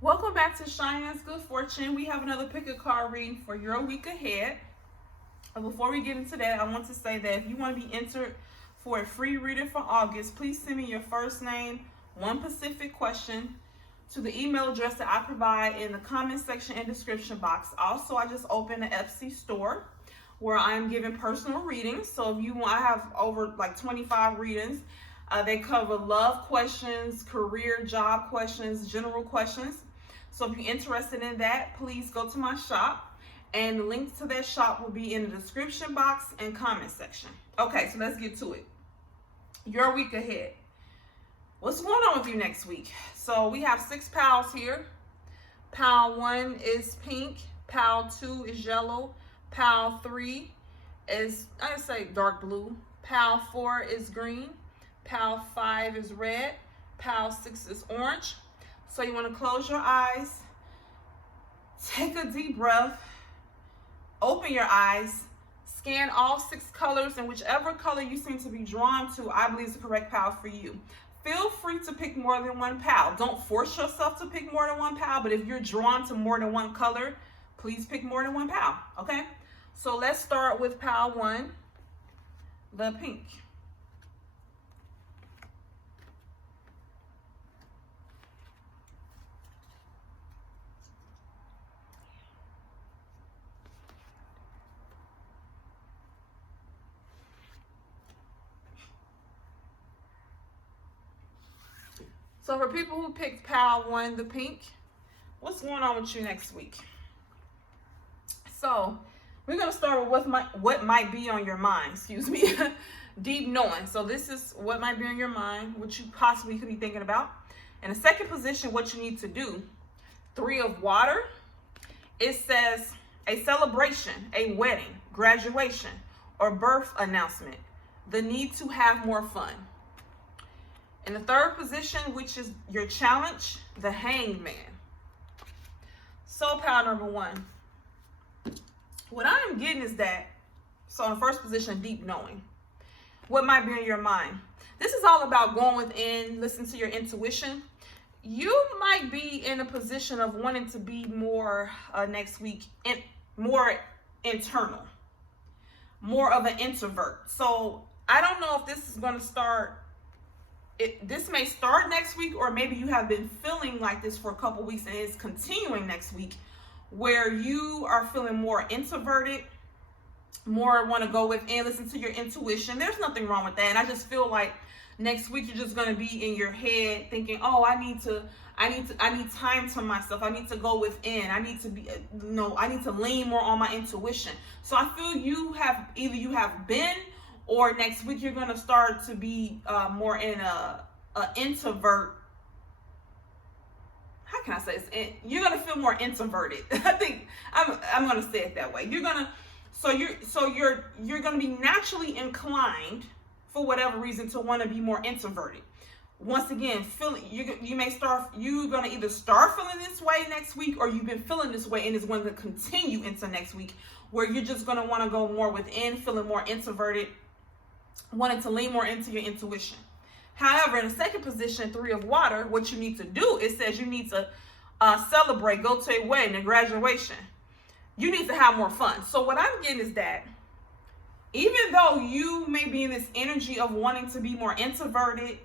Welcome back to Cheyenne's Good Fortune. We have another pick a card reading for your week ahead. And before we get into that, I want to say that if you want to be entered for a free reading for August, please send me your first name, one specific question, to the email address that I provide in the comment section and description box. Also, I just opened an Etsy store where I'm giving personal readings. So if you want, I have over like 25 readings. They cover love questions, career, job questions, general questions. So if you're interested in that, please go to my shop, and the links to that shop will be in the description box and comment section. Okay, so let's get to it. Your week ahead. What's going on with you next week? So we have 6 pals here. Pal 1 is pink. Pal 2 is yellow. Pal 3 is, I'd say, dark blue. Pal 4 is green. Pal 5 is red. Pal 6 is orange. So you want to close your eyes, take a deep breath, open your eyes, scan all 6 colors, and whichever color you seem to be drawn to, I believe is the correct pal for you. Feel free to pick more than one pal. Don't force yourself to pick more than one pal, but if you're drawn to more than one color, please pick more than one pal, okay? So let's start with pal 1, the pink. So for people who picked pal 1, the pink, what's going on with you next week? So we're going to start with what might be on your mind, deep knowing. So this is what might be on your mind, what you possibly could be thinking about. In the second position, what you need to do, 3 of water. It says a celebration, a wedding, graduation, or birth announcement. The need to have more fun. In the third position, which is your challenge, the hanged man. So pal number 1. What I am getting is that, so in the first position, deep knowing. What might be in your mind? This is all about going within, listen to your intuition. You might be in a position of wanting to be more next week, more internal, more of an introvert. So I don't know if this is going to start. This may start next week, or maybe you have been feeling like this for a couple weeks and it's continuing next week, where you are feeling more introverted, more want to go within, listen to your intuition. There's nothing wrong with that. And I just feel like next week you're just going to be in your head thinking, oh, I need time to myself. I need to go within. I need to be, I need to lean more on my intuition. So I feel you have been, or next week you're going to start to be more in a introvert. How can I say this? You're going to feel more introverted. I think I'm going to say it that way. You're going to be naturally inclined, for whatever reason, to want to be more introverted. Once again, you're going to either start feeling this way next week, or you've been feeling this way and it's going to continue into next week, where you're just going to want to go more within, feeling more introverted, wanting to lean more into your intuition. However, in the second position, 3 of water, what you need to do, it says you need to celebrate, go to a wedding, a graduation. You need to have more fun. So what I'm getting is that even though you may be in this energy of wanting to be more introverted,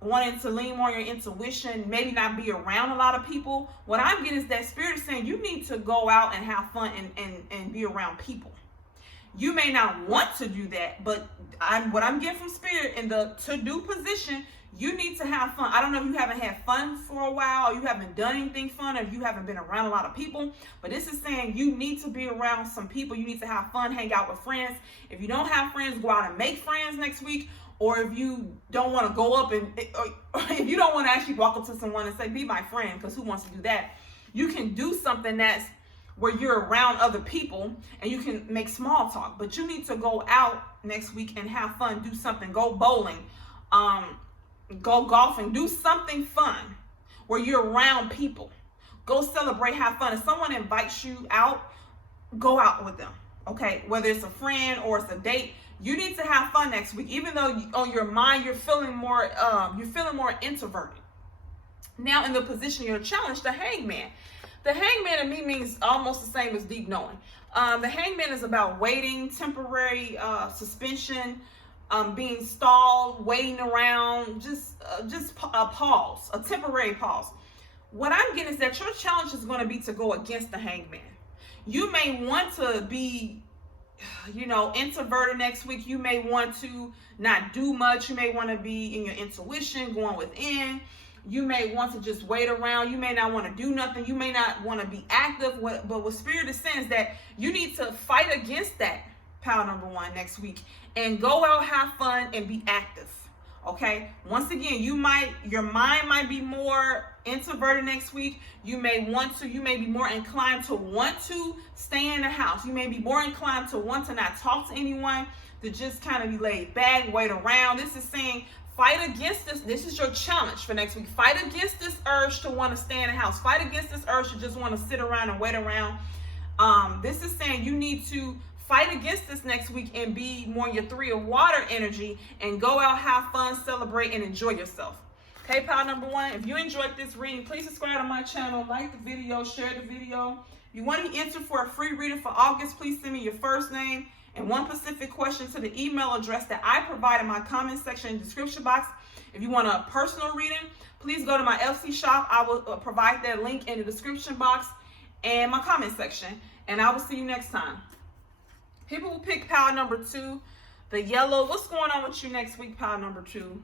wanting to lean more on your intuition, maybe not be around a lot of people, what I'm getting is that Spirit is saying you need to go out and have fun and be around people. You may not want to do that, but what I'm getting from Spirit in the to-do position, you need to have fun. I don't know if you haven't had fun for a while, or you haven't done anything fun, or if you haven't been around a lot of people, but this is saying you need to be around some people. You need to have fun, hang out with friends. If you don't have friends, go out and make friends next week. Or if you don't want to go up or if you don't want to actually walk up to someone and say, be my friend, because who wants to do that? You can do something that's where you're around other people and you can make small talk, but you need to go out next week and have fun, do something, go bowling, go golfing, do something fun where you're around people. Go celebrate, have fun. If someone invites you out, go out with them, okay? Whether it's a friend or it's a date, you need to have fun next week, even though on your mind you're feeling more introverted. Now in the position you're challenged, the hangman. The hangman to me means almost the same as deep knowing. The hangman is about waiting, temporary suspension, being stalled, waiting around, just a pause, a temporary pause. What I'm getting is that your challenge is going to be to go against the hangman. You may want to be, introverted next week. You may want to not do much. You may want to be in your intuition, going within. You may want to just wait around. You may not want to do nothing. You may not want to be active. But what Spirit is saying is that you need to fight against that, pile number 1, next week, and go out, have fun, and be active. Okay. Once again, your mind might be more introverted next week. You may be more inclined to want to stay in the house. You may be more inclined to want to not talk to anyone, to just kind of be laid back, wait around. This is saying fight against this. This is your challenge for next week. Fight against this urge to want to stay in the house. Fight against this urge to just want to sit around and wait around. This is saying you need to fight against this next week and be more in your 3 of water energy and go out, have fun, celebrate, and enjoy yourself. Okay, pile number 1, if you enjoyed this reading, please subscribe to my channel, like the video, share the video. If you want to be entered for a free reading for August, please send me your first name and one specific question to the email address that I provide in my comment section and description box. If you want a personal reading, please go to my LC shop. I will provide that link in the description box and my comment section. And I will see you next time. People will pick pile number 2, the yellow. What's going on with you next week, pile number 2?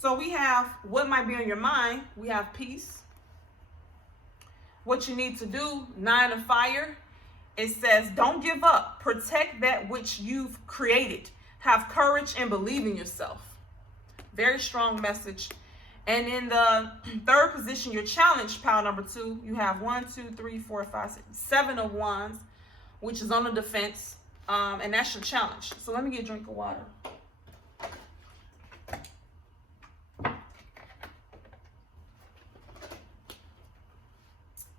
So we have what might be on your mind. We have peace. What you need to do, 9 of fire. It says, don't give up. Protect that which you've created. Have courage and believe in yourself. Very strong message. And in the 3rd position, your challenge, pile number 2, you have 1, 2, 3, 4, 5, 6, 7 of wands, which is on the defense. And that's your challenge. So let me get a drink of water.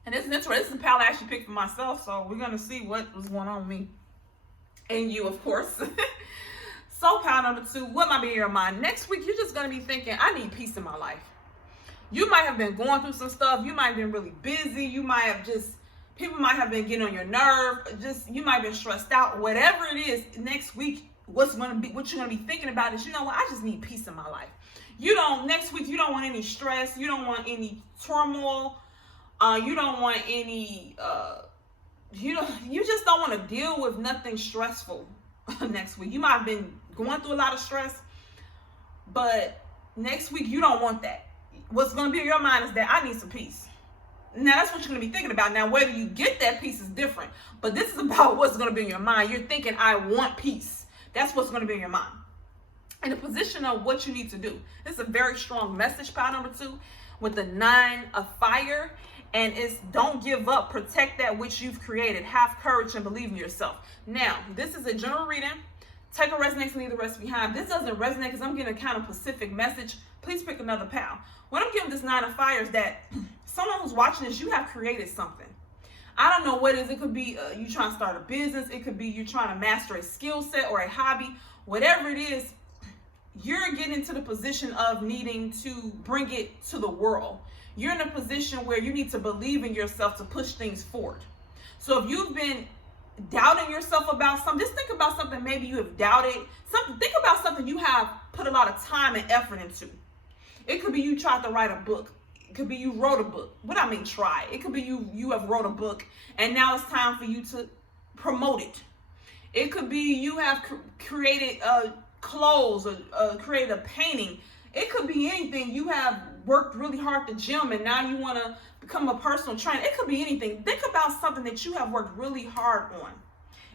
And this is a pile I actually picked for myself, so we're going to see what was going on with me. And you, of course. So pile number 2, what might be in your mind? Next week, you're just going to be thinking, I need peace in my life. You might have been going through some stuff. You might have been really busy. People might have been getting on your nerve. You might have been stressed out. Whatever it is, next week, what you're going to be thinking about is, I just need peace in my life. Next week, you don't want any stress. You don't want any turmoil. You don't want any, you just don't want to deal with nothing stressful next week. You might have been going through a lot of stress, but next week you don't want that. What's going to be in your mind is that I need some peace. Now that's what you're going to be thinking about. Now whether you get that peace is different, but this is about what's going to be in your mind. You're thinking, I want peace. That's what's going to be in your mind. In the position of what you need to do. This is a very strong message, pile number 2, with the 9 of fire. And it's don't give up. Protect that which you've created. Have courage and believe in yourself. Now, this is a general reading. Take what resonates and leave the rest behind. This doesn't resonate because I'm getting a kind of specific message. Please pick another pal. What I'm giving this 9 of fire is that someone who's watching this, you have created something. I don't know what it is. It could be you trying to start a business. It could be you trying to master a skill set or a hobby. Whatever it is, you're getting to the position of needing to bring it to the world. You're in a position where you need to believe in yourself to push things forward. So if you've been doubting yourself about something, just think about something maybe you have doubted. Think about something you have put a lot of time and effort into. It could be you tried to write a book. It could be you wrote a book. What I mean try. It could be you have wrote a book and now it's time for you to promote it. It could be you have created clothes or created a painting. It could be anything. You have worked really hard at the gym and now you want to become a personal trainer. It could be anything. Think about something that you have worked really hard on.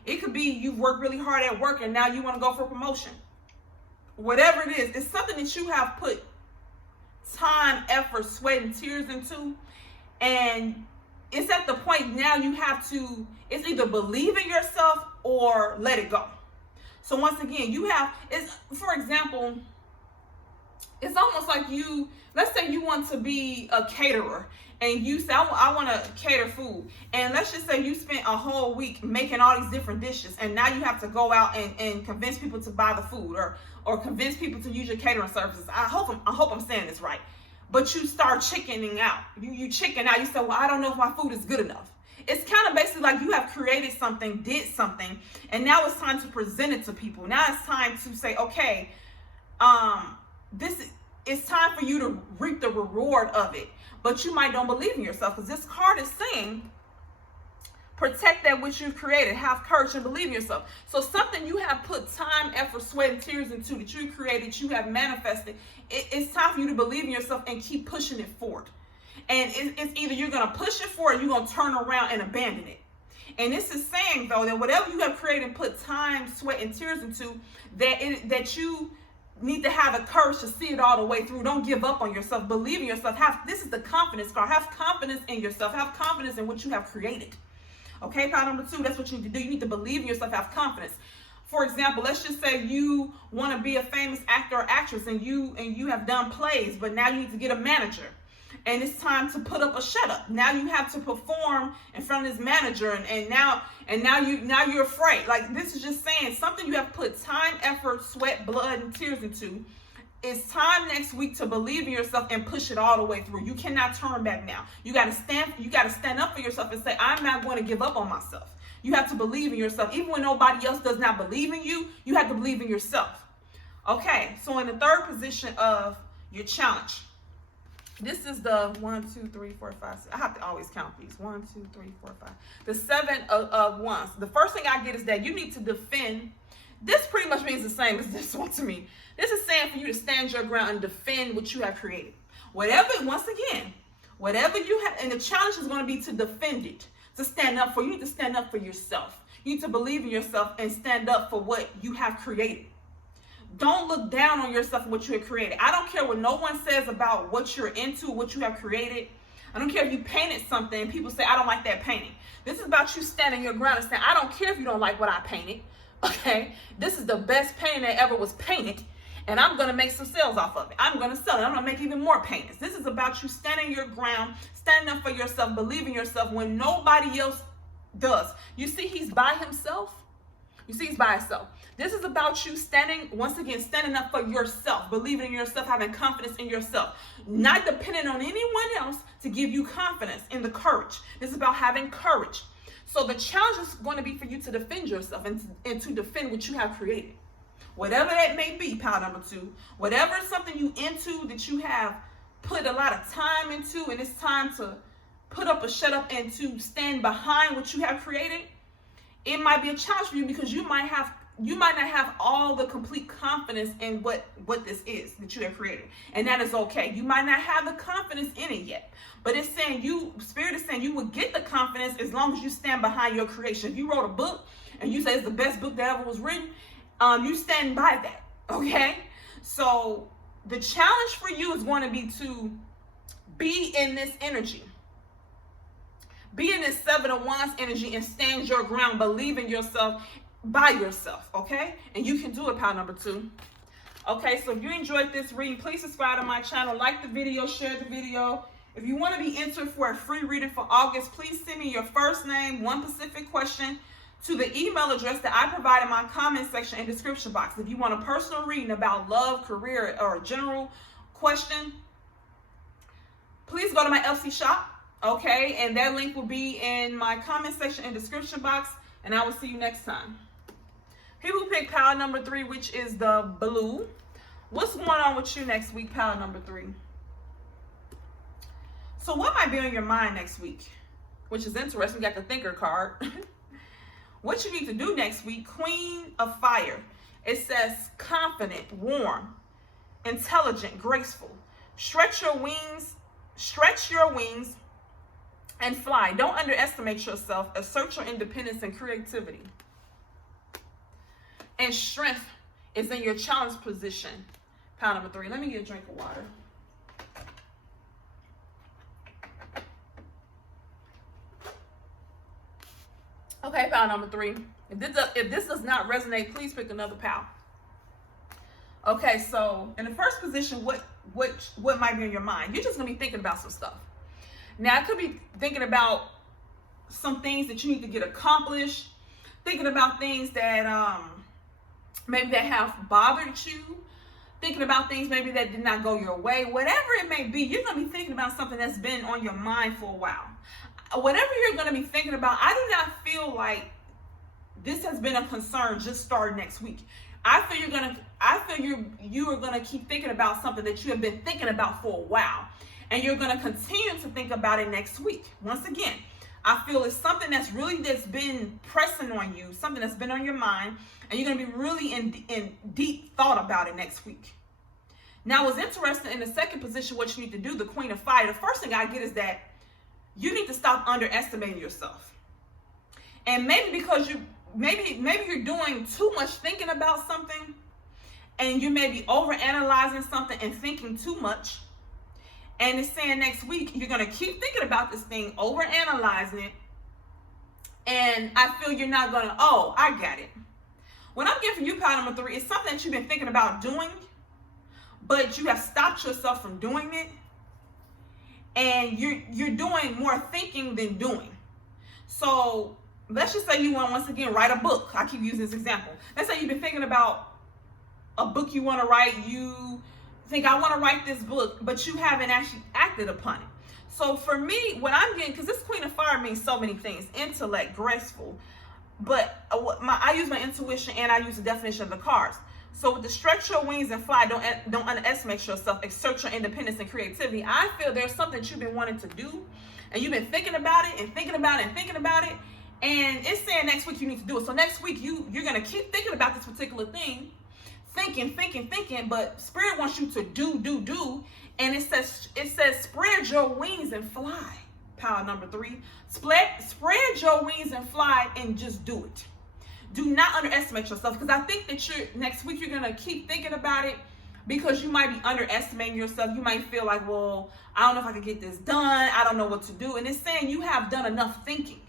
It could be you've worked really hard at work and now you want to go for promotion. Whatever it is, it's something that you have put time, effort, sweat, and tears into. And it's at the point now you have to, it's either believe in yourself or let it go. So once again, for example, it's almost like let's say you want to be a caterer and you say, I want to cater food. And let's just say you spent a whole week making all these different dishes and now you have to go out and convince people to buy the food or convince people to use your catering services. I hope I'm saying this right. But you start chickening out. You chicken out. You say, well, I don't know if my food is good enough. It's kind of basically like you have created something, did something, and now it's time to present it to people. Now it's time to say, okay, it's time for you to reap the reward of it. But you might don't believe in yourself, because this card is saying, protect that which you've created. Have courage and believe in yourself. So something you have put time, effort, sweat, and tears into, that you created, you have manifested, it's time for you to believe in yourself and keep pushing it forward. And it's either you're going to push it forward or you're going to turn around and abandon it. And this is saying, though, that whatever you have created and put time, sweat, and tears into, that you need to have the courage to see it all the way through. Don't give up on yourself. Believe in yourself. This is the confidence card. Have confidence in yourself. Have confidence in what you have created. Okay, pile number 2, that's what you need to do. You need to believe in yourself, have confidence. For example, let's just say you want to be a famous actor or actress, and you have done plays, but now you need to get a manager. And it's time to put up a shut up. Now you have to perform in front of this manager, and now you're afraid. Like, this is just saying something you have put time, effort, sweat, blood, and tears into. It's time next week to believe in yourself and push it all the way through. You cannot turn back now. You got to stand up for yourself and say, I'm not going to give up on myself. You have to believe in yourself. Even when nobody else does not believe in you, you have to believe in yourself. Okay, so in the third position of your challenge, this is the 1, 2, 3, 4, 5, 6. I have to always count these. 1, 2, 3, 4, 5. The 7 of wands. The first thing I get is that you need to defend. This pretty much means the same as this one to me. This is saying for you to stand your ground and defend what you have created. Whatever you have, and the challenge is going to be to defend it, to stand up for. You need to stand up for yourself. You need to believe in yourself and stand up for what you have created. Don't look down on yourself and what you have created. I don't care what no one says about what you're into, what you have created. I don't care if you painted something and people say, I don't like that painting. This is about you standing your ground and saying, I don't care if you don't like what I painted. Okay? This is the best painting that ever was painted, and I'm going to make some sales off of it. I'm going to sell it. I'm going to make even more paintings. This is about you standing your ground, standing up for yourself, believing yourself when nobody else does. You see, he's by himself. He's by himself. This is about you standing up for yourself, believing in yourself, having confidence in yourself, not depending on anyone else to give you confidence in the courage. This is about having courage. So the challenge is going to be for you to defend yourself and to defend what you have created. Whatever that may be, pile number 2, whatever is something you into that you have put a lot of time into, and it's time to put up a shut up and to stand behind what you have created, it might be a challenge for you because you might not have all the complete confidence in what this is that you have created. And that is okay. You might not have the confidence in it yet. But it's saying Spirit is saying you will get the confidence as long as you stand behind your creation. If you wrote a book and you say it's the best book that ever was written, you stand by that. Okay? So the challenge for you is going to be to be in this energy. Be in this 7 of Wands energy and stand your ground. Believe in yourself by yourself, okay? And you can do it, pile number 2. Okay, so if you enjoyed this reading, please subscribe to my channel, like the video, share the video. If you want to be entered for a free reading for August, please send me your first name, one specific question, to the email address that I provide in my comment section and description box. If you want a personal reading about love, career, or a general question, please go to my LC shop, okay? And that link will be in my comment section and description box, and I will see you next time. People pick pile number 3, which is the blue. What's going on with you next week, pile number 3? So what might be on your mind next week? Which is interesting. You got the thinker card. What you need to do next week, Queen of Fire. It says confident, warm, intelligent, graceful. Stretch your wings and fly. Don't underestimate yourself. Assert your independence and creativity. And strength is in your challenge position. Pile number 3. Let me get a drink of water. Okay, pile number 3. If this does not resonate, please pick another pile. Okay, so in the first position, what might be in your mind? You're just gonna be thinking about some stuff. Now, I could be thinking about some things that you need to get accomplished, thinking about things that maybe that have bothered you, thinking about things maybe that did not go your way, whatever it may be. You're going to be thinking about something that's been on your mind for a while. Whatever you're going to be thinking about, I do not feel like this has been a concern just starting next week. I feel you are going to keep thinking about something that you have been thinking about for a while, and you're going to continue to think about it next week. Once again, I feel it's something that's been pressing on you, something that's been on your mind, and you're going to be really in deep thought about it next week. Now, what's interesting in the second position, what you need to do, the Queen of Fire, the first thing I get is that you need to stop underestimating yourself. And maybe because maybe you're doing too much thinking about something, and you may be overanalyzing something and thinking too much. And it's saying next week, you're going to keep thinking about this thing, overanalyzing it. And I feel you're not going to, oh, I got it. What I'm getting for you, pile number 3, is something that you've been thinking about doing, but you have stopped yourself from doing it. And you're doing more thinking than doing. So let's just say you want, once again, write a book. I keep using this example. Let's say you've been thinking about a book you want to write. You think, I want to write this book, but you haven't actually acted upon it. So for me, what I'm getting, because this Queen of Fire means so many things: intellect, graceful. But I use my intuition, and I use the definition of the cards. So with the stretch your wings and fly, don't underestimate yourself, exert your independence and creativity. I feel there's something that you've been wanting to do, and you've been thinking about it and thinking about it and thinking about it. And it's saying next week you need to do it. So next week you're going to keep thinking about this particular thing, thinking, but Spirit wants you to do. And it says spread your wings and fly. Power number 3. Spread your wings and fly, and just do it. Do not underestimate yourself, because I think that next week you're going to keep thinking about it, because you might be underestimating yourself. You might feel like, well, I don't know if I can get this done. I don't know what to do. And it's saying you have done enough thinking.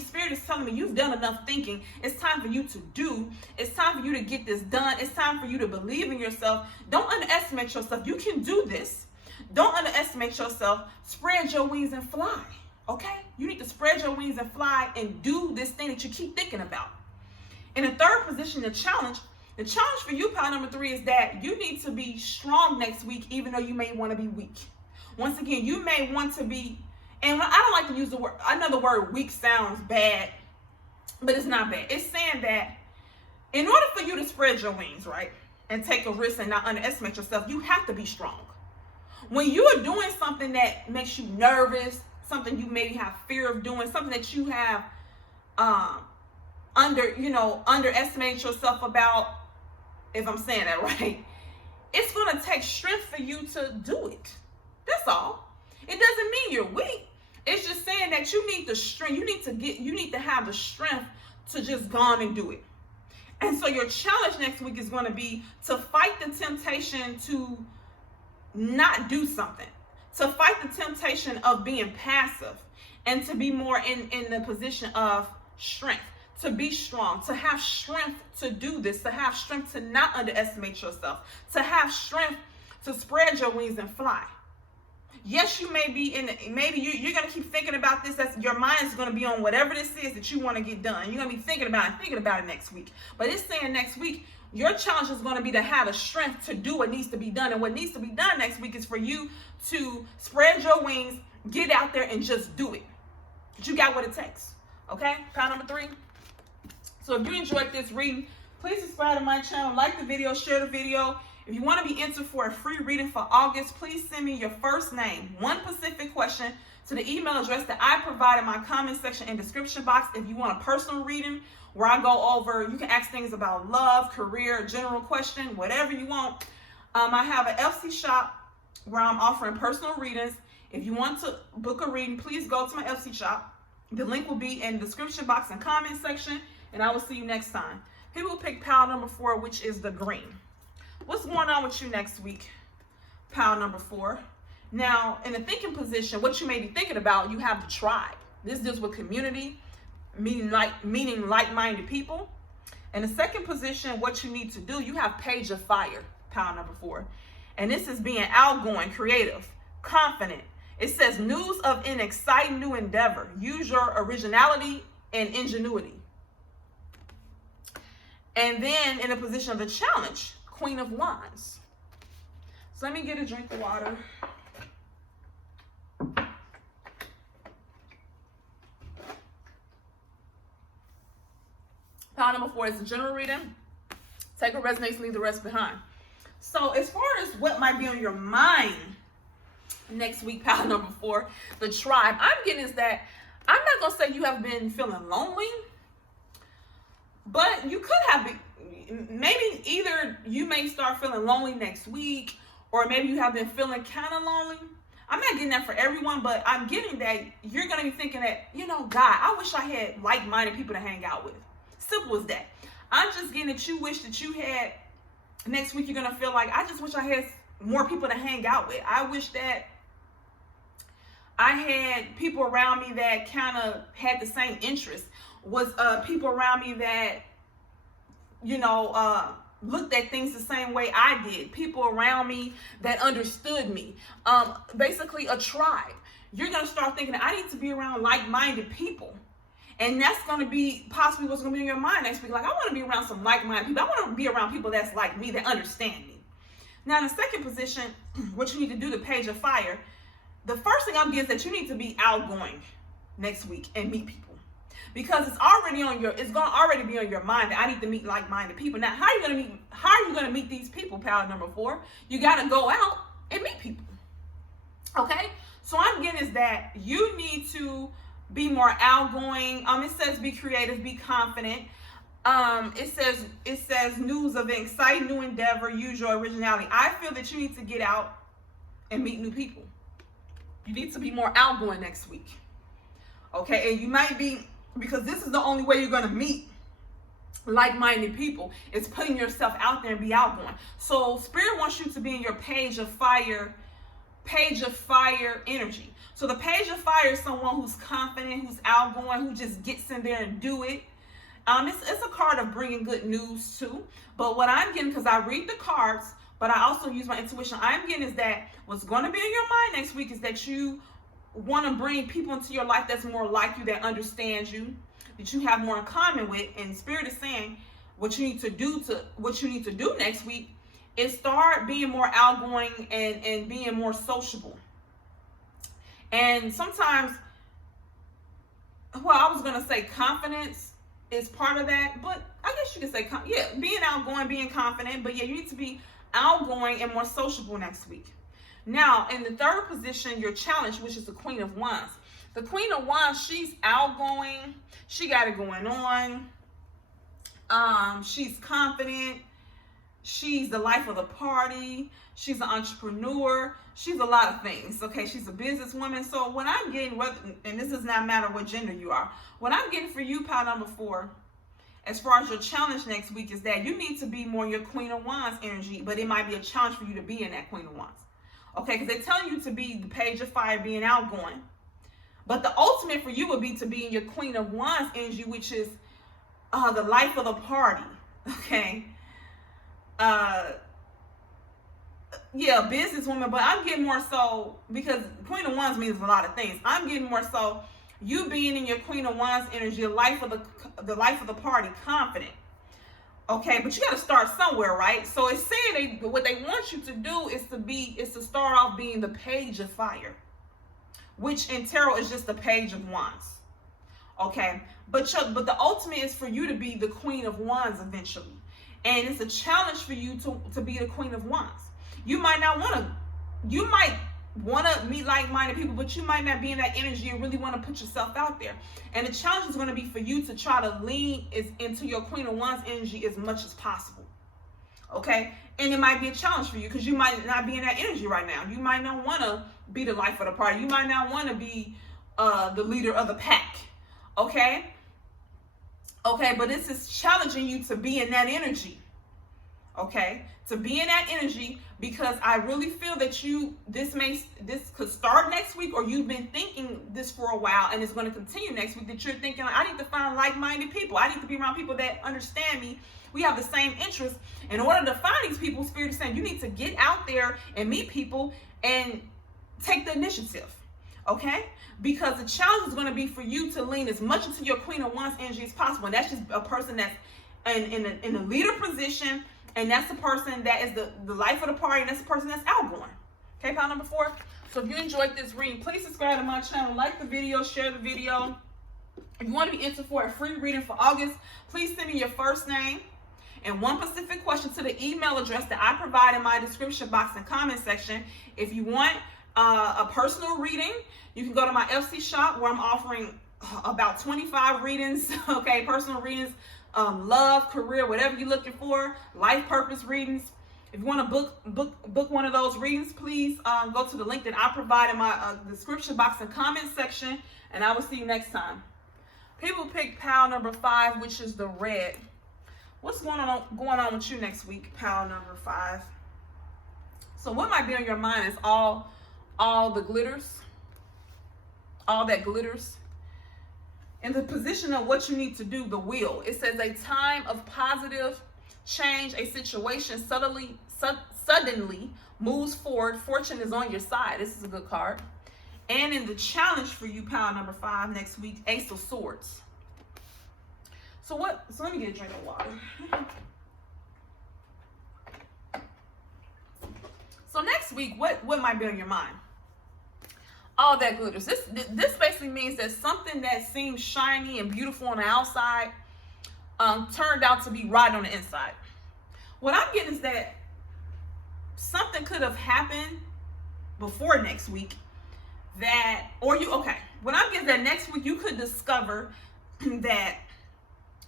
Spirit is telling me you've done enough thinking. It's time for you to do. It's time for you to get this done. It's time for you to believe in yourself. Don't underestimate yourself. You can do this. Don't underestimate yourself. Spread your wings and fly. Okay? You need to spread your wings and fly and do this thing that you keep thinking about. In the third position, the challenge for you, pile number 3, is that you need to be strong next week, even though you may want to be weak. Once again, you may want to be, and I don't like to use the word, I know the word weak sounds bad, but it's not bad. It's saying that in order for you to spread your wings, right, and take a risk and not underestimate yourself, you have to be strong. When you are doing something that makes you nervous, something you maybe have fear of doing, something that you have underestimate yourself about, if I'm saying that right, it's going to take strength for you to do it. That's all. It doesn't mean you're weak. It's just saying that you need the strength. You need to have the strength to just go on and do it. And so your challenge next week is going to be to fight the temptation to not do something, to fight the temptation of being passive, and to be more in the position of strength. To be strong, to have strength to do this, to have strength to not underestimate yourself, to have strength to spread your wings and fly. Yes, you may be maybe you're going to keep thinking about this. Your mind is going to be on whatever this is that you want to get done. You're going to be thinking about it next week. But it's saying next week, your challenge is going to be to have the strength to do what needs to be done. And what needs to be done next week is for you to spread your wings, get out there, and just do it. But you got what it takes. Okay? Pile number 3. So if you enjoyed this reading, please subscribe to my channel, like the video, share the video. If you want to be entered for a free reading for August, please send me your first name, one specific question, to the email address that I provide in my comment section and description box. If you want a personal reading where I go over, you can ask things about love, career, general question, whatever you want. I have an Etsy shop where I'm offering personal readings. If you want to book a reading, please go to my Etsy shop. The link will be in the description box and comment section. And I will see you next time. People will pick pile number 4, which is the green. What's going on with you next week? Pile number 4. Now, in the thinking position, what you may be thinking about, you have the tribe. This deals with community, meaning like-minded people. In the second position, what you need to do, you have page of fire, pile number 4. And this is being outgoing, creative, confident. It says news of an exciting new endeavor. Use your originality and ingenuity. And then in the position of the challenge, Queen of Wands. So let me get a drink of water. Pile number 4 is the general reading. Take what resonates, leave the rest behind. So as far as what might be on your mind next week, pile number 4, the tribe, I'm getting is that I'm not going to say you have been feeling lonely, but you could have been, maybe either you may start feeling lonely next week, or maybe you have been feeling kind of lonely. I'm not getting that for everyone, but I'm getting that you're going to be thinking that, you know, God, I wish I had like-minded people to hang out with. Simple as that. I'm just getting that you wish that you had, next week you're going to feel like, I just wish I had more people to hang out with. I wish that I had people around me that kind of had the same interests. Was people around me that, you know, looked at things the same way I did. People around me that understood me. Basically a tribe. You're going to start thinking, I need to be around like-minded people. And that's going to be possibly what's going to be in your mind next week. Like, I want to be around some like-minded people. I want to be around people that's like me, that understand me. Now, in the second position, what you need to do, the Page of Fire, the first thing I'm getting is that you need to be outgoing next week and meet people. Because it's already on your, it's going to already be on your mind that I need to meet like-minded people. Now, how are you going to meet these people, pile number 4? You got to go out and meet people. Okay? So I'm getting is that you need to be more outgoing. It says be creative, be confident. It says news of an exciting new endeavor, use your originality. I feel that you need to get out and meet new people. You need to be more outgoing next week. Okay, and you might be, because this is the only way you're going to meet like-minded people, is putting yourself out there and be outgoing. So Spirit wants you to be in your Page of Fire energy. So the Page of Fire is someone who's confident, who's outgoing, who just gets in there and do it. It's a card of bringing good news too. But what I'm getting, because I read the cards, but I also use my intuition, I'm getting is that what's going to be in your mind next week is that you want to bring people into your life that's more like you, that understands you, that you have more in common with. And Spirit is saying what you need to do next week is start being more outgoing and being more sociable. And sometimes, well, I was going to say confidence is part of that, but I guess you could say, yeah, being outgoing, being confident, but yeah, you need to be outgoing and more sociable next week. Now, in the third position, your challenge, which is the Queen of Wands. The Queen of Wands, she's outgoing. She got it going on. She's confident. She's the life of the party. She's an entrepreneur. She's a lot of things. Okay, she's a businesswoman. So what I'm getting, and this does not matter what gender you are, what I'm getting for you, pile number 4, as far as your challenge next week, is that you need to be more your Queen of Wands energy, but it might be a challenge for you to be in that Queen of Wands. Okay, because they're telling you to be the Page of Fire, being outgoing. But the ultimate for you would be to be in your Queen of Wands energy, which is the life of the party. Okay. Yeah, businesswoman, but I'm getting more so, because Queen of Wands means a lot of things. I'm getting more so you being in your Queen of Wands energy, the life of the party, confident. Okay, but you got to start somewhere, right? So it's saying what they want you to do is to start off being the Page of Fire, which in tarot is just the Page of Wands. Okay, but the ultimate is for you to be the Queen of Wands eventually. And it's a challenge for you to be the Queen of Wands. You might want to meet like-minded people, but you might not be in that energy and really want to put yourself out there. And the challenge is going to be for you to try to lean into your Queen of Wands energy as much as possible. Okay? And it might be a challenge for you because you might not be in that energy right now. You might not want to be the life of the party. You might not want to be the leader of the pack. Okay? Okay, but this is challenging you to be in that energy. Okay? To be in that energy, because I really feel that this could start next week, or you've been thinking this for a while and it's going to continue next week, that you're thinking, I need to find like-minded people. I need to be around people that understand me. We have the same interests. In order to find these people, Spirit is saying you need to get out there and meet people and take the initiative. Okay? Because the challenge is going to be for you to lean as much into your Queen of Wands energy as possible. And that's just a person that's in a leader position, and that's the person that is the life of the party, and that's the person that's outgoing. Okay, pile number 4. So if you enjoyed this reading, please subscribe to my channel, like the video, share the video. If you want to be entered for a free reading for August, please send me your first name and one specific question to the email address that I provide in my description box and comment section. If you want a personal reading, you can go to my FC shop where I'm offering about 25 readings, okay, personal readings, love, career, whatever you're looking for, life purpose readings. If you want to book one of those readings, please go to the link that I provide in my description box and comment section, and I will see you next time. People pick pile number 5, which is the red. What's going on with you next week, pile number 5? So what might be on your mind is all the glitters, all that glitters. In the position of what you need to do, the wheel. It says a time of positive change, a situation suddenly moves forward. Fortune is on your side. This is a good card. And in the challenge for you, pile number 5 next week, Ace of Swords. So let me get a drink of water. So next week, what might be on your mind? All that glitters. This basically means that something that seems shiny and beautiful on the outside turned out to be rotten on the inside. What I'm getting is that something could have happened before next week what I'm getting is that next week you could discover that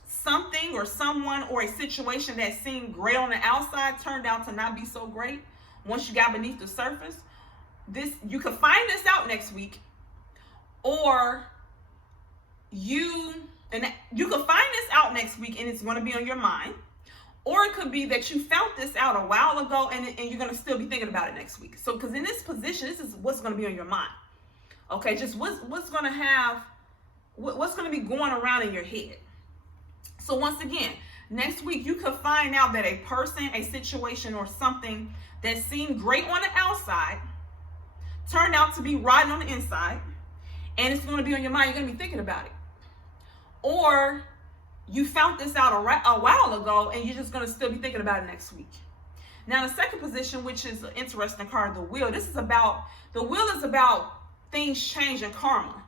something or someone or a situation that seemed great on the outside turned out to not be so great once you got beneath the surface. You could find this out next week, or you could find this out next week and it's going to be on your mind, or it could be that you found this out a while ago and you're going to still be thinking about it next week. So because in this position, this is what's going to be on your mind. Okay, just what's going to be going around in your head. So once again, next week you could find out that a person, a situation, or something that seemed great on the outside turned out to be rotten on the inside, and it's going to be on your mind. You're going to be thinking about it. Or you found this out a while ago and you're just going to still be thinking about it next week. Now the second position, which is an interesting card, the wheel. The wheel is about things changing, karma.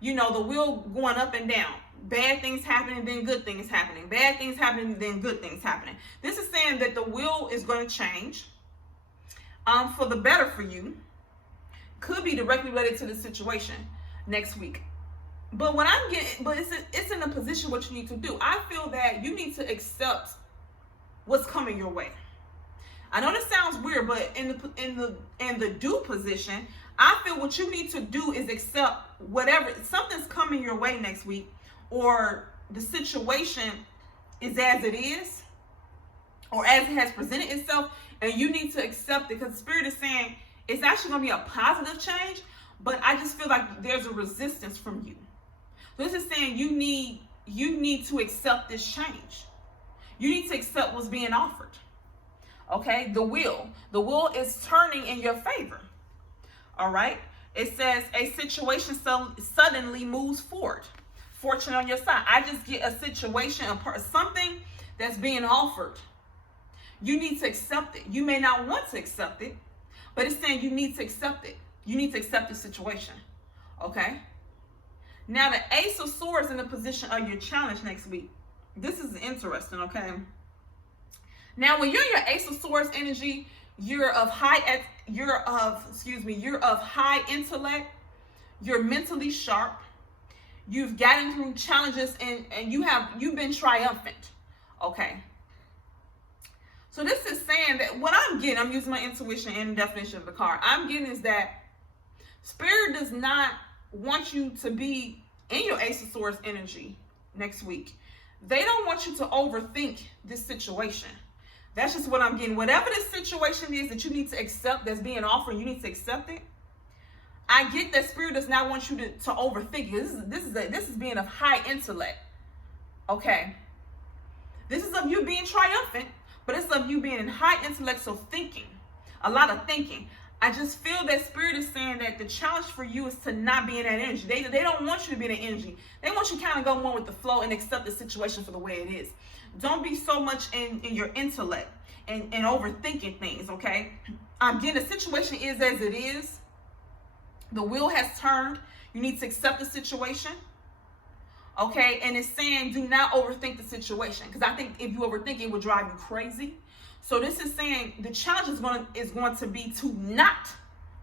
You know, the wheel going up and down. Bad things happening, then good things happening. Bad things happening, then good things happening. This is saying that the wheel is going to change for the better for you. Could be directly related to the situation next week. But it's in a position what you need to do. I feel that you need to accept what's coming your way. I know this sounds weird, but in the do position, I feel what you need to do is accept whatever something's coming your way next week, or the situation is as it is, or as it has presented itself, and you need to accept it, because the Spirit is saying it's actually going to be a positive change, but I just feel like there's a resistance from you. This is saying you need to accept this change. You need to accept what's being offered. Okay, the wheel is turning in your favor. All right, it says a situation suddenly moves forward. Fortune on your side. I just get a situation, something that's being offered. You need to accept it. You may not want to accept it, but it's saying you need to accept it. You need to accept the situation. Okay. Now the Ace of Swords in the position of your challenge next week. This is interesting, okay? Now when you're in your Ace of Swords energy, you're of high intellect, you're mentally sharp, you've gotten through challenges, and you've been triumphant. Okay. So this is saying that what I'm getting, I'm using my intuition and the definition of the card. I'm getting is that Spirit does not want you to be in your Ace of Swords energy next week. They don't want you to overthink this situation. That's just what I'm getting. Whatever this situation is that you need to accept that's being offered, you need to accept it. I get that Spirit does not want you to overthink it. This is being of high intellect. Okay. This is of you being triumphant, but it's of you being in high intellect, so thinking. A lot of thinking. I just feel that Spirit is saying that the challenge for you is to not be in that energy. They don't want you to be in that energy. They want you to kind of go more with the flow and accept the situation for the way it is. Don't be so much in your intellect and overthinking things, okay? Again, the situation is as it is. The wheel has turned. You need to accept the situation, okay? And it's saying do not overthink the situation, because I think if you overthink, it will drive you crazy. So this is saying the challenge is going to be to not,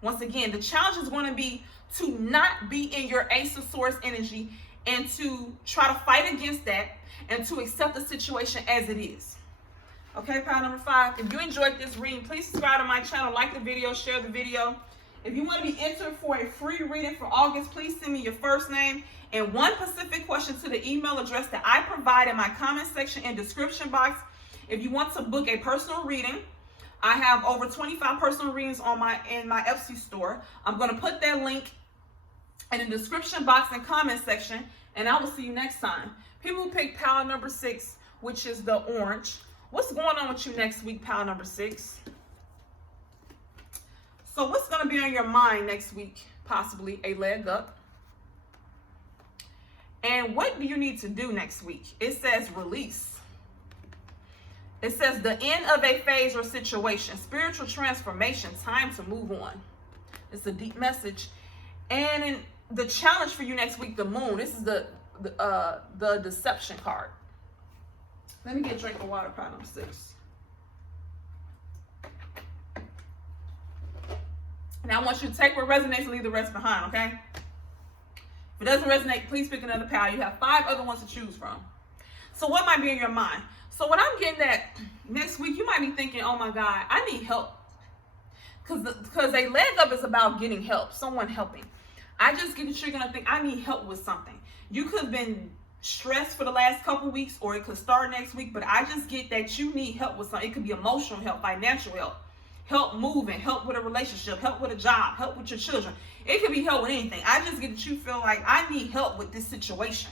once again, the challenge is going to be to not be in your Ace of Swords energy and to try to fight against that and to accept the situation as it is. Okay, pile number 5. If you enjoyed this reading, please subscribe to my channel, like the video, share the video. If you want to be entered for a free reading for August, please send me your first name and one specific question to the email address that I provide in my comment section and description box. If you want to book a personal reading, I have over 25 personal readings in my Etsy store. I'm going to put that link in the description box and comment section, and I will see you next time. People who pick pile number 6, which is the orange. What's going on with you next week, pile number 6? So what's going to be on your mind next week? Possibly a leg up. And what do you need to do next week? It says release. It says the end of a phase or situation. Spiritual transformation. Time to move on. It's a deep message. And the challenge for you next week, the moon. This is the deception card. Let me get a drink of water, pile number 6. Now I want you to take what resonates and leave the rest behind, okay? If it doesn't resonate, please pick another pile. You have 5 other ones to choose from. So what might be in your mind? So what I'm getting at next week, you might be thinking, oh my God, I need help. Because a leg up is about getting help, someone helping. I just get that you're going to think, I need help with something. You could have been stressed for the last couple weeks, or it could start next week, but I just get that you need help with something. It could be emotional help, financial help, help moving, help with a relationship, help with a job, help with your children. It could be help with anything. I just get that you feel like I need help with this situation.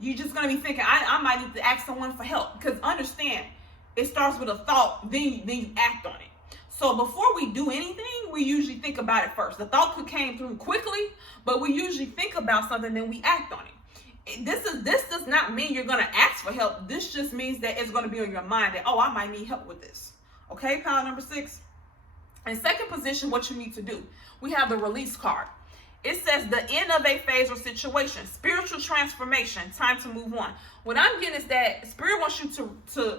You're just going to be thinking, I might need to ask someone for help. Because understand, it starts with a thought, then you act on it. So before we do anything, we usually think about it first. The thought came through quickly, but we usually think about something, then we act on it. This does not mean you're going to ask for help. This just means that it's going to be on your mind that, oh, I might need help with this. Okay, pile number 6. In second position, what you need to do. We have the release card. It says the end of a phase or situation. Spiritual transformation. Time to move on. What I'm getting is that Spirit wants you to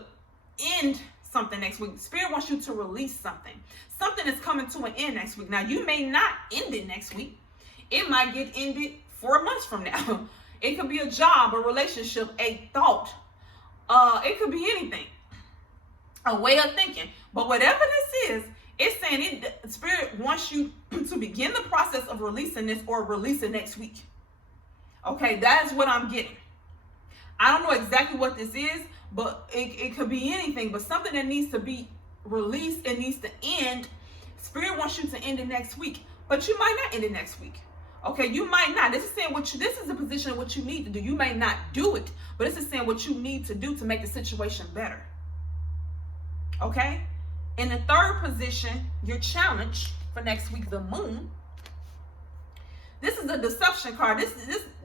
end something next week. Spirit wants you to release something. Something is coming to an end next week. Now, you may not end it next week. It might get ended 4 months from now. It could be a job, a relationship, a thought. It could be anything. A way of thinking. But whatever this is, it's saying Spirit wants you to begin the process of releasing this or release it next week. Okay, that is what I'm getting. I don't know exactly what this is, but it could be anything. But something that needs to be released and needs to end. Spirit wants you to end it next week. But you might not end it next week. Okay, you might not. This is saying this is a position of what you need to do. You may not do it, but this is saying what you need to do to make the situation better. Okay? In the third position, your challenge for next week, the moon. This is a deception card.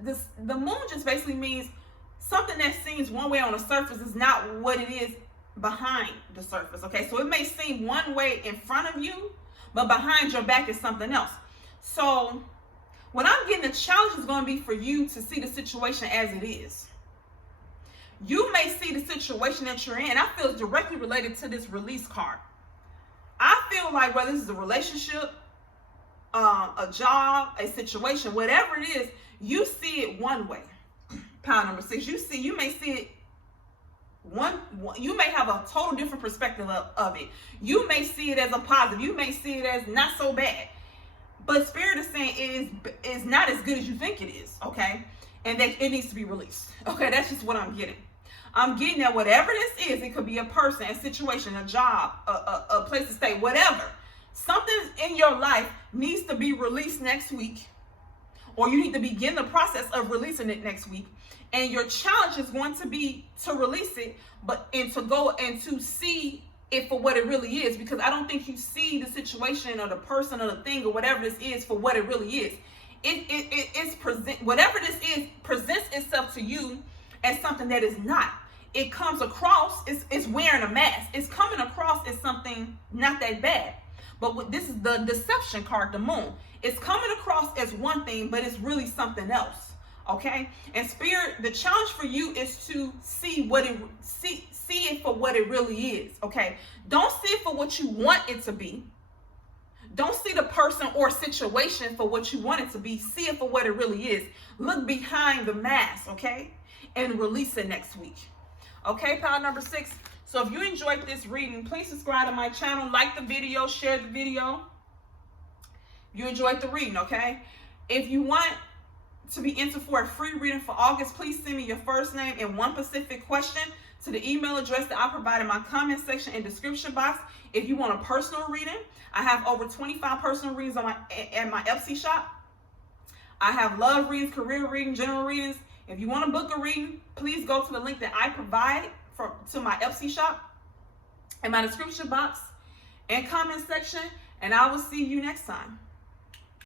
The moon just basically means something that seems one way on the surface is not what it is behind the surface. Okay, so it may seem one way in front of you, but behind your back is something else. So what I'm getting, the challenge is going to be for you to see the situation as it is. You may see the situation that you're in. I feel it's directly related to this release card. I feel like whether this is a relationship, a job, a situation, whatever it is, you see it one way. Pile number 6. You may see it you may have a total different perspective of it. You may see it as a positive. You may see it as not so bad. But Spirit is saying it is not as good as you think it is, okay? And that it needs to be released. Okay, that's just what I'm getting. I'm getting that whatever this is, it could be a person, a situation, a job, a place to stay, whatever. Something in your life needs to be released next week, or you need to begin the process of releasing it next week. And your challenge is going to be to release it, and to go and to see it for what it really is, because I don't think you see the situation or the person or the thing or whatever this is for what it really is. Whatever this is presents itself to you as something that is not. it comes across, it's wearing a mask. It's coming across as something not that bad. But this is the deception card, the moon. It's coming across as one thing, but it's really something else. Okay? And Spirit, the challenge for you is to see it for what it really is. Okay? Don't see it for what you want it to be. Don't see the person or situation for what you want it to be. See it for what it really is. Look behind the mask, okay? And release it next week. Okay, pile number 6. So if you enjoyed this reading, please subscribe to my channel, like the video, share the video. You enjoyed the reading, okay? If you want to be entered for a free reading for August, please send me your first name and one specific question to the email address that I provided in my comment section and description box. If you want a personal reading, I have over 25 personal readings on at my Etsy shop. I have love readings, career readings, general readings. If you want to book a reading, please go to the link that I provide to my Etsy shop in my description box and comment section, and I will see you next time.